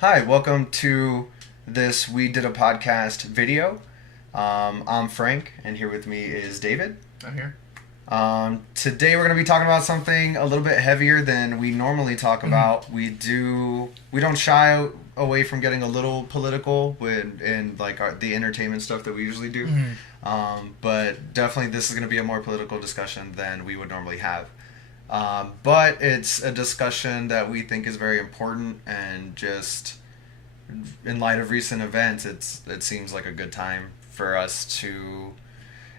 Hi, welcome to this We Did a Podcast video. I'm Frank, and here with me is David. I'm here. Today we're going to be talking about something a little bit heavier than we normally talk about. We don't shy away from getting a little political in the entertainment stuff that we usually do. But definitely this is going to be a more political discussion than we would normally have. But it's a discussion that we think is very important, and just in light of recent events, it seems like a good time for us to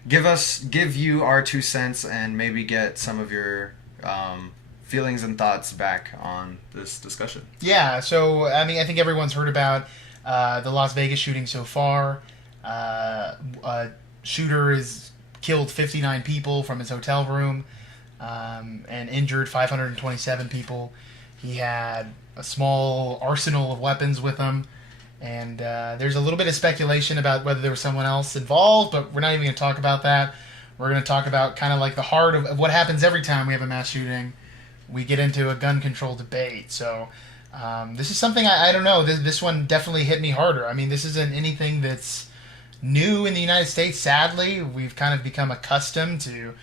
give you our 2 cents and maybe get some of your feelings and thoughts back on this discussion. Yeah, so I think everyone's heard about the Las Vegas shooting so far. A shooter has killed 59 people from his hotel room. And injured 527 people. He had a small arsenal of weapons with him, and there's a little bit of speculation about whether there was someone else involved, but we're not even going to talk about that. We're going to talk about kind of like the heart of what happens every time we have a mass shooting. We get into a gun control debate. So this is something I don't know. This one definitely hit me harder. This isn't anything that's new in the United States. Sadly, we've kind of become accustomed to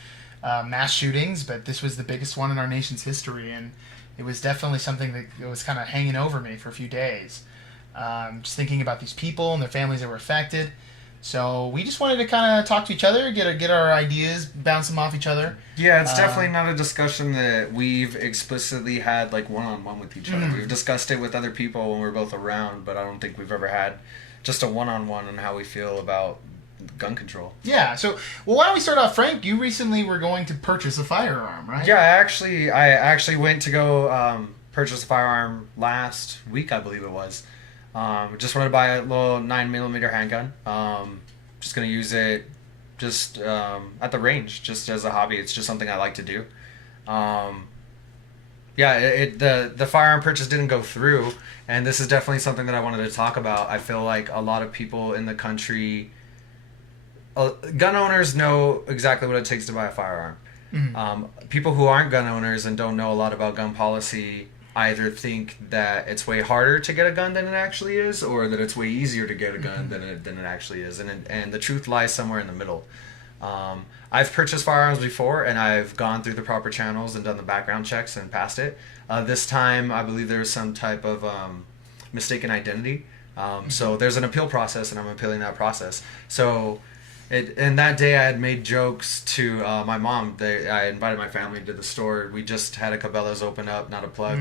mass shootings, but this was the biggest one in our nation's history, and it was definitely something that was kind of hanging over me for a few days. Just thinking about these people and their families that were affected. So we just wanted to kind of talk to each other, get our ideas, bounce them off each other. Yeah, it's definitely not a discussion that we've explicitly had like one-on-one with each other. We've discussed it with other people when we're both around, but I don't think we've ever had just a one-on-one on how we feel about gun control. Yeah, so why don't we start off, Frank? You recently were going to purchase a firearm, right? Yeah, I actually went to go purchase a firearm last week, I believe it was. Just wanted to buy a little 9mm handgun. Just gonna use it just at the range, just as a hobby. It's just something I like to do. The firearm purchase didn't go through, and this is definitely something that I wanted to talk about. I feel like a lot of people in the country, gun owners know exactly what it takes to buy a firearm. People who aren't gun owners and don't know a lot about gun policy either think that it's way harder to get a gun than it actually is, or that it's way easier to get a gun than it actually is. And the truth lies somewhere in the middle. I've purchased firearms before, and I've gone through the proper channels and done the background checks and passed it. This time, I believe there was some type of mistaken identity. So there's an appeal process, and I'm appealing that process. So and that day I had made jokes to my mom. I invited my family to the store. We just had a Cabela's open up, not a plug,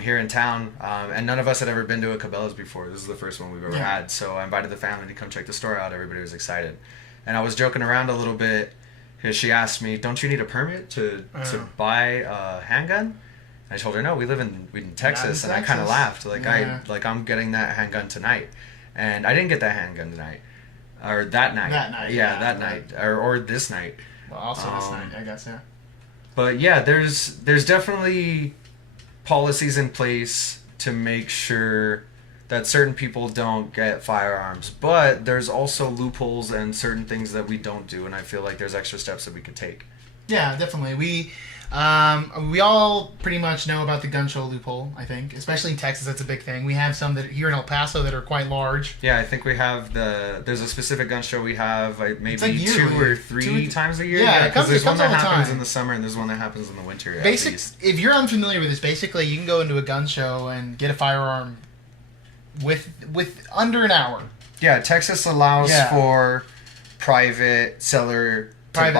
here in town. And none of us had ever been to a Cabela's before. This is the first one we've ever had. So I invited the family to come check the store out. Everybody was excited. And I was joking around a little bit because she asked me, "Don't you need a permit to buy a handgun?" I told her, "No, we live in Texas." And I kind of laughed. I'm getting that handgun tonight. And I didn't get that handgun tonight. Or that night. That night. Or this night. Well, also this night, I guess, yeah. But yeah, there's definitely policies in place to make sure that certain people don't get firearms. But there's also loopholes and certain things that we don't do, and I feel like there's extra steps that we could take. Yeah, definitely. We all pretty much know about the gun show loophole, I think. Especially in Texas, that's a big thing. We have some that here in El Paso that are quite large. Yeah, I think we have there's a specific gun show we have maybe like 2 or 3 times a year. Yeah, because there's one that happens in the summer and there's one that happens in the winter. If you're unfamiliar with this, basically you can go into a gun show and get a firearm with under an hour. Yeah, Texas allows for private sellers to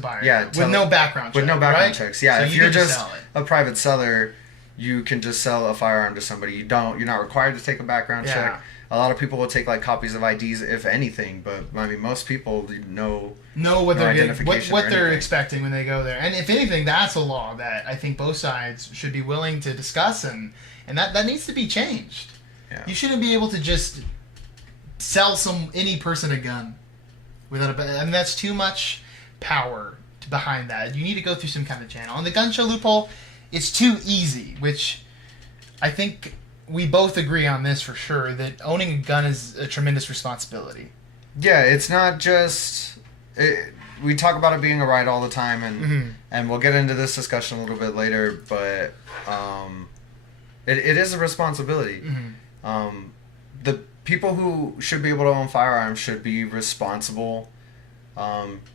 buyer. Yeah, with no background checks. With no background checks. Yeah, so if you're just a private seller, you can just sell a firearm to somebody. You're not required to take a background check. A lot of people will take like copies of IDs, if anything, but most people know what they're expecting when they go there. And if anything, that's a law that I think both sides should be willing to discuss, and that needs to be changed. Yeah. You shouldn't be able to just sell any person a gun without that's too much power behind that. You need to go through some kind of channel. And the gun show loophole, it's too easy, which I think we both agree on this for sure, that owning a gun is a tremendous responsibility. Yeah, it's not just... we talk about it being a right all the time, and we'll get into this discussion a little bit later, but It is a responsibility. The people who should be able to own firearms should be responsible,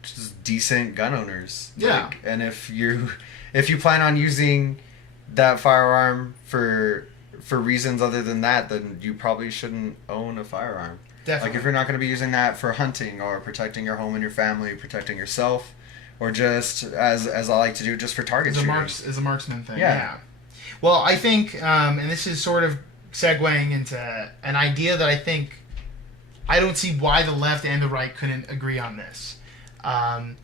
just decent gun owners. Yeah. And if you plan on using that firearm for reasons other than that, then you probably shouldn't own a firearm. Definitely. Like if you're not going to be using that for hunting or protecting your home and your family, protecting yourself, or just as I like to do, just for target shooting. Is a marksman thing. Yeah. Well, I think, and this is sort of segueing into an idea that I don't see why the left and the right couldn't agree on this. I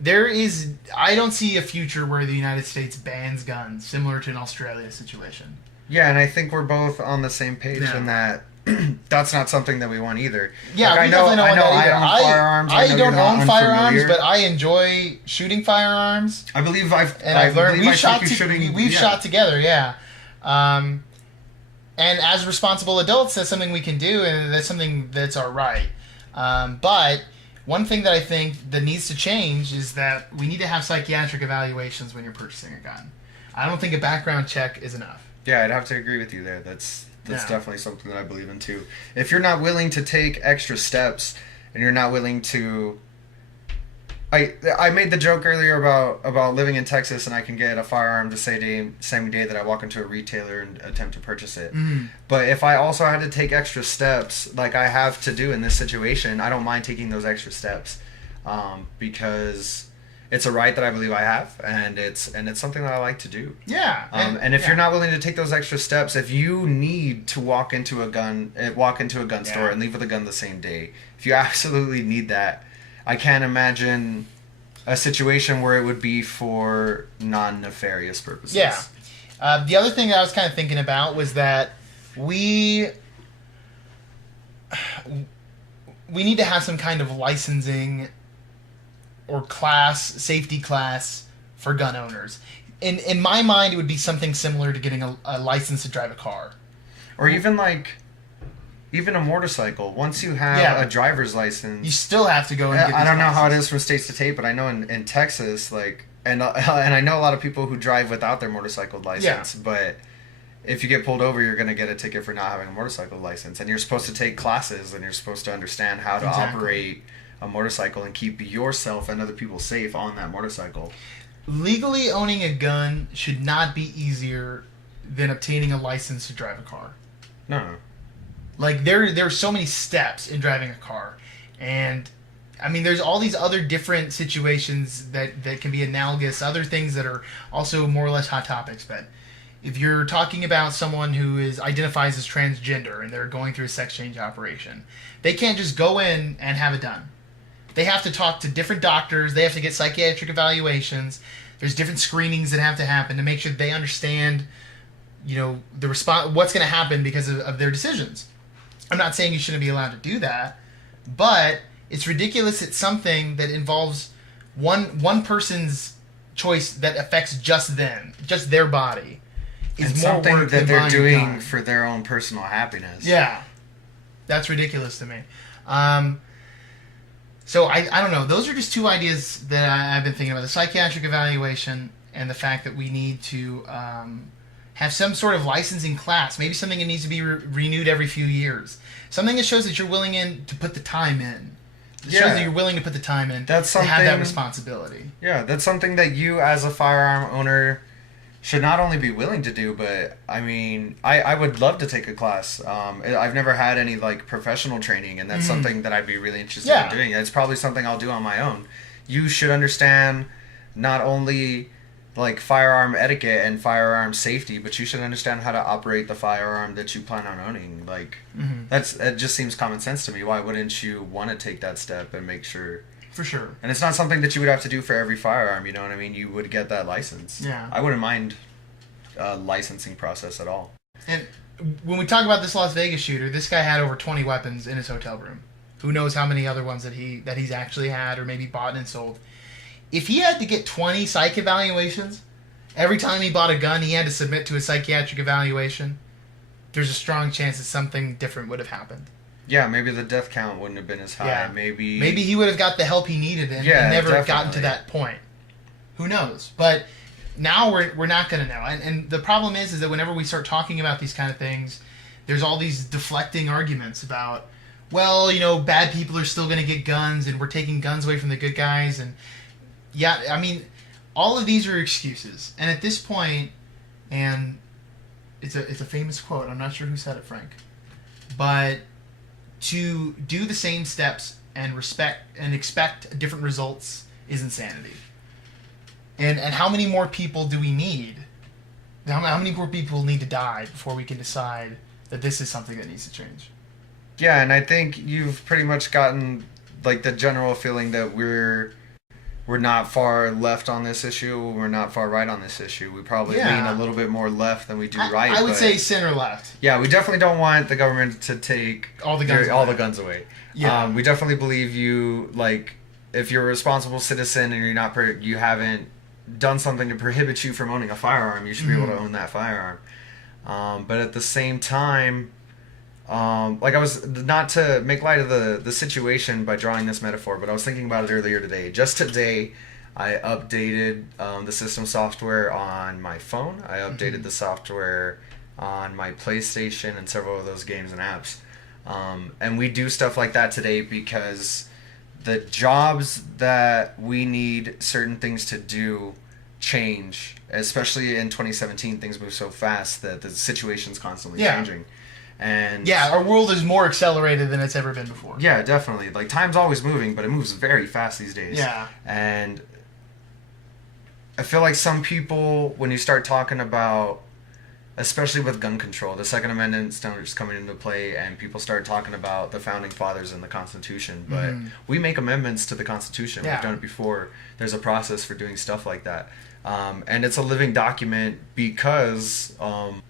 don't see a future where the United States bans guns, similar to an Australia situation. Yeah, and I think we're both on the same page in that that's not something that we want either. Yeah, like, we definitely don't want that either. I own firearms. I don't own firearms, unfamiliar. but I enjoy shooting firearms. I believe I've learned. We've shooting. Shot together, yeah. And as responsible adults, that's something we can do, and that's something that's all right. But one thing that I think that needs to change is that we need to have psychiatric evaluations when you're purchasing a gun. I don't think a background check is enough. Yeah, I'd have to agree with you there. That's definitely something that I believe in too. If you're not willing to take extra steps and you're not willing to... I made the joke earlier about living in Texas and I can get a firearm the same day that I walk into a retailer and attempt to purchase it. But if I also had to take extra steps like I have to do in this situation, I don't mind taking those extra steps because it's a right that I believe I have, and it's something that I like to do. Yeah. And if you're not willing to take those extra steps, if you need to walk into a gun store and leave with a gun the same day, if you absolutely need that, I can't imagine a situation where it would be for non-nefarious purposes. Yeah. The other thing that I was kind of thinking about was that we need to have some kind of licensing or safety class for gun owners. In my mind, it would be something similar to getting a license to drive a car. Or even a motorcycle. Once you have a driver's license... You still have to go and get I don't know how it is from state to state, but I know in Texas, and I know a lot of people who drive without their motorcycle license, but if you get pulled over, you're going to get a ticket for not having a motorcycle license. And you're supposed to take classes, and you're supposed to understand how to operate a motorcycle and keep yourself and other people safe on that motorcycle. Legally owning a gun should not be easier than obtaining a license to drive a car. No. Like, there are so many steps in driving a car. And, I mean, there's all these other different situations that can be analogous, other things that are also more or less hot topics. But if you're talking about someone who identifies as transgender and they're going through a sex change operation, they can't just go in and have it done. They have to talk to different doctors. They have to get psychiatric evaluations. There's different screenings that have to happen to make sure they understand, the response, what's going to happen because of their decisions. I'm not saying you shouldn't be allowed to do that, but it's ridiculous. It's something that involves one person's choice that affects just them, just their body. Is and more something that they're doing for their own personal happiness. Yeah, that's ridiculous to me. So I don't know. Those are just two ideas that I've been thinking about: the psychiatric evaluation and the fact that we need to have some sort of licensing class. Maybe something that needs to be renewed every few years. Something that shows that you're willing to put the time in. It shows that you're willing to put the time in to have that responsibility. Yeah, that's something that you as a firearm owner should not only be willing to do, but I mean, I would love to take a class. I've never had any professional training, and that's something that I'd be really interested in doing. It's probably something I'll do on my own. You should understand not only firearm etiquette and firearm safety, but you should understand how to operate the firearm that you plan on owning. That just seems common sense to me. Why wouldn't you want to take that step and make sure? For sure. And it's not something that you would have to do for every firearm, you know what I mean? You would get that license. Yeah. I wouldn't mind a licensing process at all. And when we talk about this Las Vegas shooter, this guy had over 20 weapons in his hotel room. Who knows how many other ones that he's actually had or maybe bought and sold. If he had to get 20 psych evaluations, every time he bought a gun, he had to submit to a psychiatric evaluation, there's a strong chance that something different would have happened. Yeah, maybe the death count wouldn't have been as high. Yeah. Maybe he would have got the help he needed and never gotten to that point. Who knows? But now we're not going to know. And the problem is that whenever we start talking about these kind of things, there's all these deflecting arguments about, well, bad people are still going to get guns, and we're taking guns away from the good guys. And yeah, I mean, all of these are excuses. And at this point, and it's a famous quote. I'm not sure who said it, Frank, but to do the same steps and expect different results is insanity. And how many more people do we need? How many more people need to die before we can decide that this is something that needs to change? Yeah, and I think you've pretty much gotten like the general feeling that we're not far left on this issue. We're not far right on this issue. We probably lean a little bit more left than we do right. I would say center left. Yeah, we definitely don't want the government to take all the guns away. Yeah, we definitely believe you. Like, if you're a responsible citizen and you haven't done something to prohibit you from owning a firearm, you should be able to own that firearm. But at the same time, like, I was, not to make light of the situation by drawing this metaphor, but I was thinking about it earlier today. Just today, I updated the system software on my phone. I updated the software on my PlayStation and several of those games and apps. And we do stuff like that today because the jobs that we need certain things to do change. Especially in 2017, things move so fast that the situation's constantly changing. And yeah, our world is more accelerated than it's ever been before. Yeah, definitely. Like, time's always moving, but it moves very fast these days. Yeah. And I feel like some people, when you start talking about, especially with gun control, the Second Amendment starts coming into play, and people start talking about the Founding Fathers and the Constitution. But we make amendments to the Constitution. Yeah. We've done it before. There's a process for doing stuff like that. And it's a living document because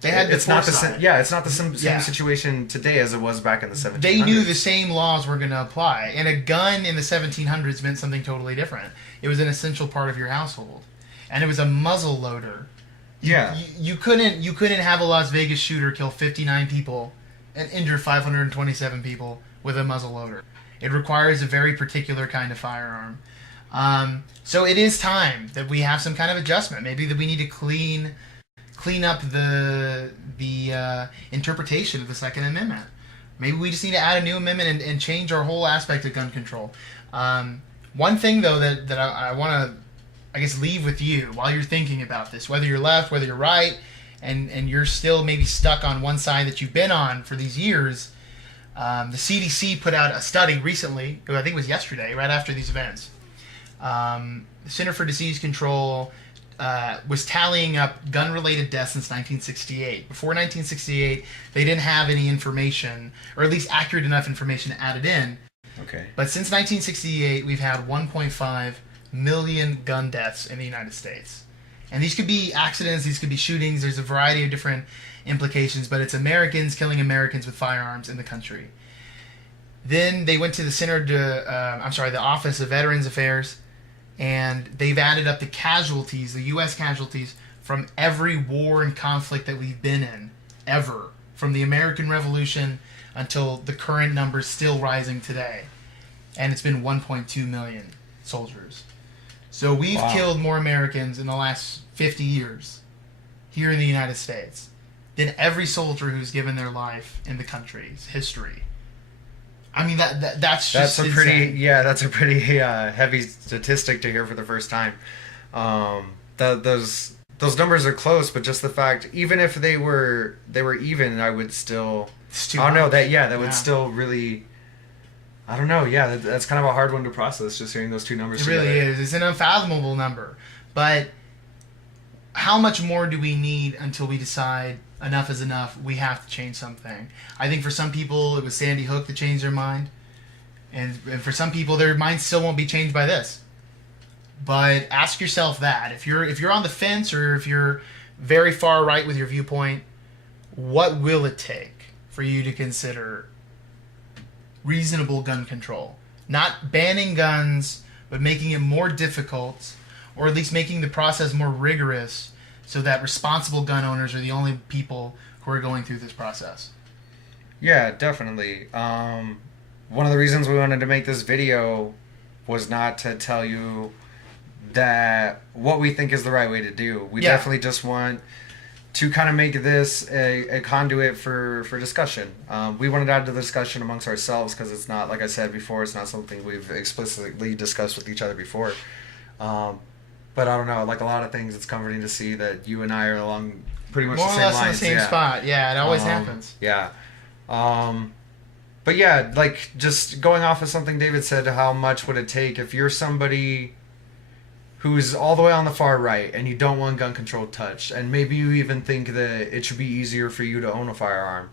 it's not the same situation today as it was back in the 1700s. They knew the same laws were going to apply, and a gun in the 1700s meant something totally different. It was an essential part of your household, and it was a muzzle loader. Yeah, you couldn't have a Las Vegas shooter kill 59 people and injure 527 people with a muzzle loader. It requires a very particular kind of firearm. So it is time that we have some kind of adjustment. Maybe that we need to clean up the interpretation of the Second Amendment. Maybe we just need to add a new amendment and change our whole aspect of gun control. One thing, though, that I want to, I guess, leave with you while you're thinking about this, whether you're left, whether you're right, and you're still maybe stuck on one side that you've been on for these years, the CDC put out a study recently, I think it was yesterday, right after these events. The Center for Disease Control was tallying up gun-related deaths since 1968. Before 1968, they didn't have any information, or at least accurate enough information added in. Okay. But since 1968, we've had 1.5 million gun deaths in the United States. And these could be accidents, these could be shootings, there's a variety of different implications, but it's Americans killing Americans with firearms in the country. Then they went to the Office of Veterans Affairs, and they've added up the casualties, the U.S. casualties, from every war and conflict that we've been in, ever. From the American Revolution until the current numbers still rising today. And it's been 1.2 million soldiers. So we've killed more Americans in the last 50 years here in the United States than every soldier who's given their life in the country's history. I mean, that's just insane. That's a pretty heavy statistic to hear for the first time. Those numbers are close, but just the fact, even if they were even, I would still. I don't know that would still really. I don't know. Yeah, that's kind of a hard one to process. Just hearing those two numbers. It really is. It's an unfathomable number, but how much more do we need until we decide enough is enough? We have to change something. I think for some people it was Sandy Hook that changed their mind, and for some people their mind still won't be changed by this. But ask yourself that if you're on the fence, or if you're very far right with your viewpoint, what will it take for you to consider reasonable gun control? Not banning guns, but making it more difficult, or at least making the process more rigorous, so that responsible gun owners are the only people who are going through this process. Yeah, definitely. One of the reasons we wanted to make this video was not to tell you that what we think is the right way to do. We Yeah. definitely just want to kind of make this a conduit for discussion. We wanted to add to the discussion amongst ourselves because it's not, like I said before, it's not something we've explicitly discussed with each other before. But I don't know, like a lot of things, it's comforting to see that you and I are along pretty much More the or same less lines. in the same spot. Yeah, it always happens. Yeah. But yeah, like just going off of something David said, how much would it take if you're somebody who's all the way on the far right and you don't want gun control touched, and maybe you even think that it should be easier for you to own a firearm.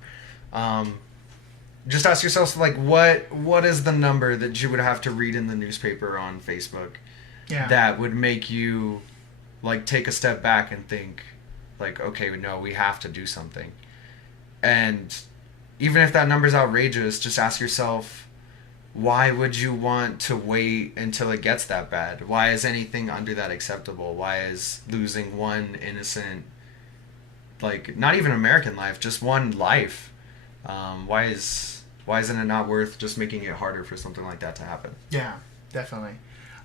Just ask yourself, like, what is the number that you would have to read in the newspaper on Facebook that would make you, like, take a step back and think, like, okay, no, we have to do something. And even if that number's outrageous, just ask yourself, why would you want to wait until it gets that bad? Why is anything under that acceptable? Why is losing one innocent, like, not even American life, just one life? Why isn't it not worth just making it harder for something like that to happen? Yeah, definitely.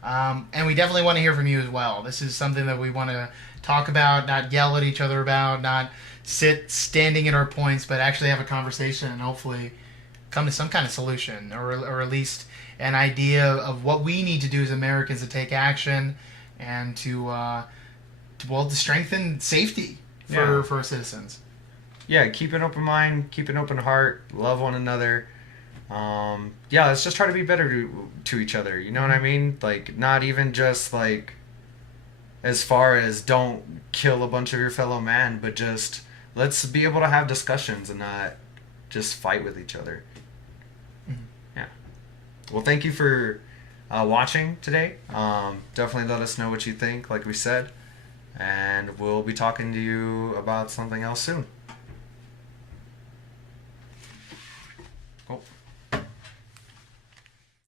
And we definitely want to hear from you as well. This is something that we want to talk about, not yell at each other about, not sit standing in our points, but actually have a conversation and hopefully come to some kind of solution, or at least an idea of what we need to do as Americans to take action and to strengthen safety for our citizens. Yeah, keep an open mind, keep an open heart, love one another. Let's just try to be better to each other. You know what I mean? Like, not even just like as far as don't kill a bunch of your fellow man, but just let's be able to have discussions and not just fight with each other. Mm-hmm. Yeah. Well, thank you for watching today. Definitely let us know what you think, like we said. And we'll be talking to you about something else soon. Cool.